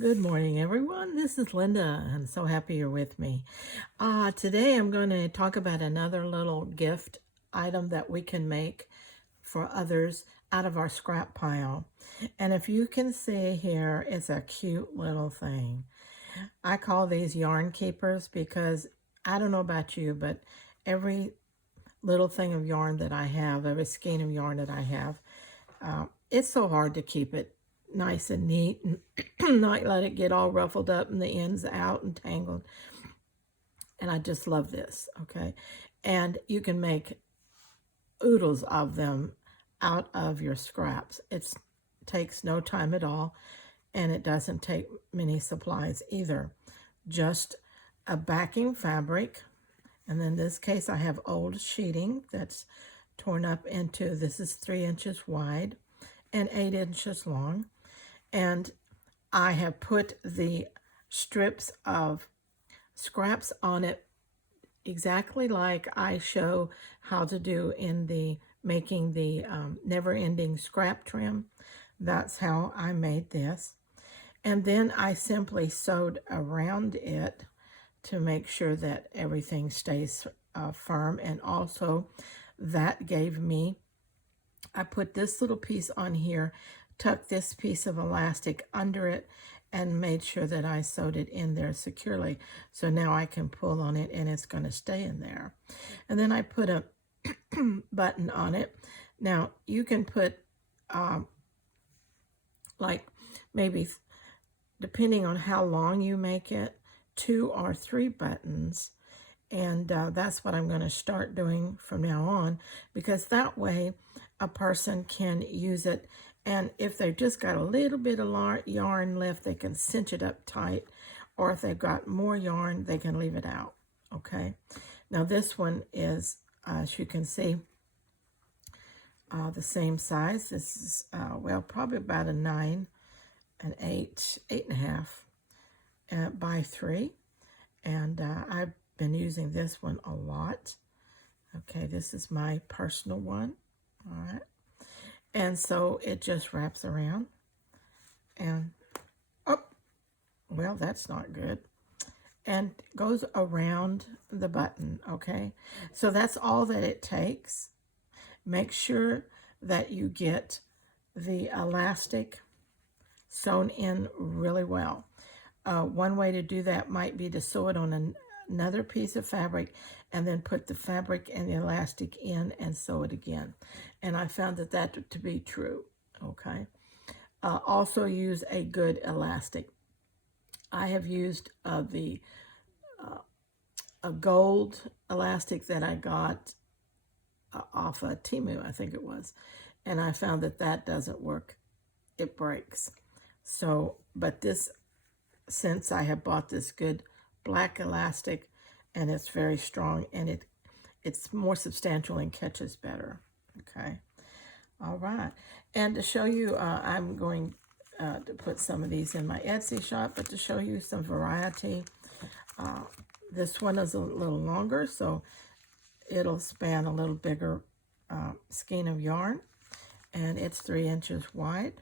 Good morning, everyone. This is Linda. I'm so happy you're with me. Today I'm going to talk about another little gift item that we can make for others out of our scrap pile. And if you can see here, it's a cute little thing. I call these yarn keepers because I don't know about you, but every little thing of yarn that I have, every skein of yarn that I have, it's so hard to keep it nice and neat and not let it get all ruffled up and the ends out and tangled. And I just love this, okay? And you can make oodles of them out of your scraps. It takes no time at all, and it doesn't take many supplies either. Just a backing fabric, and in this case I have old sheeting that's torn up into, this is 3 inches wide and 8 inches long. And I have put the strips of scraps on it exactly like I show how to do in the making the never-ending scrap trim. That's how I made this. And then I simply sewed around it to make sure that everything stays firm. And also that gave me, I put this little piece on here, tucked this piece of elastic under it, and made sure that I sewed it in there securely. So now I can pull on it and it's going to stay in there. And then I put a button on it. Now you can put like maybe, depending on how long you make it, 2 or 3 buttons. And that's what I'm going to start doing from now on, because that way a person can use it. And if they've just got a little bit of yarn left, they can cinch it up tight. Or if they've got more yarn, they can leave it out. Okay. Now this one is, as you can see, the same size. This is, well, probably about a 9, an 8, 8.5 by 3. And I've been using this one a lot. Okay, this is my personal one. All right. And so it just wraps around. And, oh, well, that's not good. And goes around the button, okay? So that's all that it takes. Make sure that you get the elastic sewn in really well. One way to do that might be to sew it on another piece of fabric and then put the fabric and the elastic in and sew it again. And I found that to be true, okay? Also use a good elastic. I have used a gold elastic that I got off of Temu, I think it was. And I found that doesn't work. It breaks. So, but this, since I have bought this good black elastic, and it's very strong, and it's more substantial and catches better. Okay. All right. And to show you, I'm going to put some of these in my Etsy shop, but to show you some variety, this one is a little longer, so it'll span a little bigger skein of yarn, and it's 3 inches wide,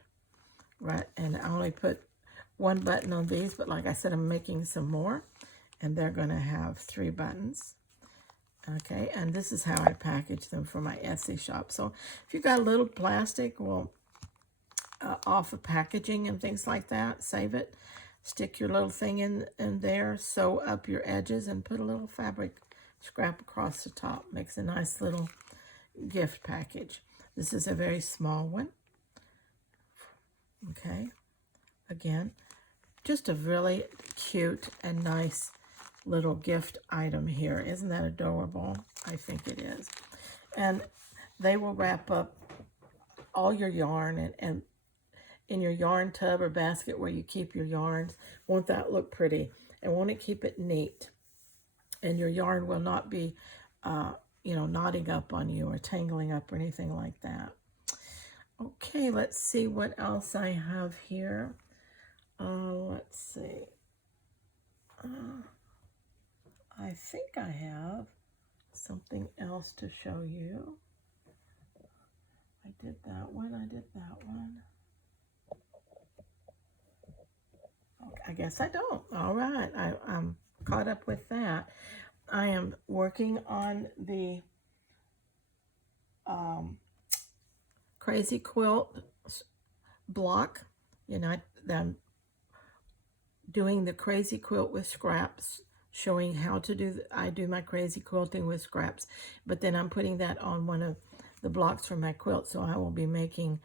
right? And I only put 1 button on these, but like I said, I'm making some more, and they're going to have 3 buttons. Okay, and this is how I package them for my Etsy shop. So if you've got a little plastic, well, off of packaging and things like that, save it. Stick your little thing in there, sew up your edges, and put a little fabric scrap across the top. Makes a nice little gift package. This is a very small one. Okay, again, just a really cute and nice little gift item here. Isn't that adorable? I think it is. And they will wrap up all your yarn and in your yarn tub or basket where you keep your yarns. Won't that look pretty? And won't it keep it neat? And your yarn will not be, knotting up on you or tangling up or anything like that. Okay, let's see what else I have here. Let's see. I think I have something else to show you. I did that one. I guess I don't. All right, I'm caught up with that. I am working on the um, Crazy Quilt block. You know, I'm doing the Crazy Quilt with scraps, showing how to do, I do my crazy quilting with scraps, but then I'm putting that on one of the blocks for my quilt, so I will be making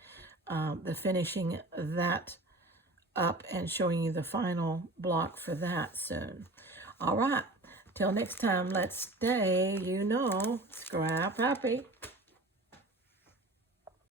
the finishing that up and showing you the final block for that soon. All right, till next time, let's stay, scrap happy.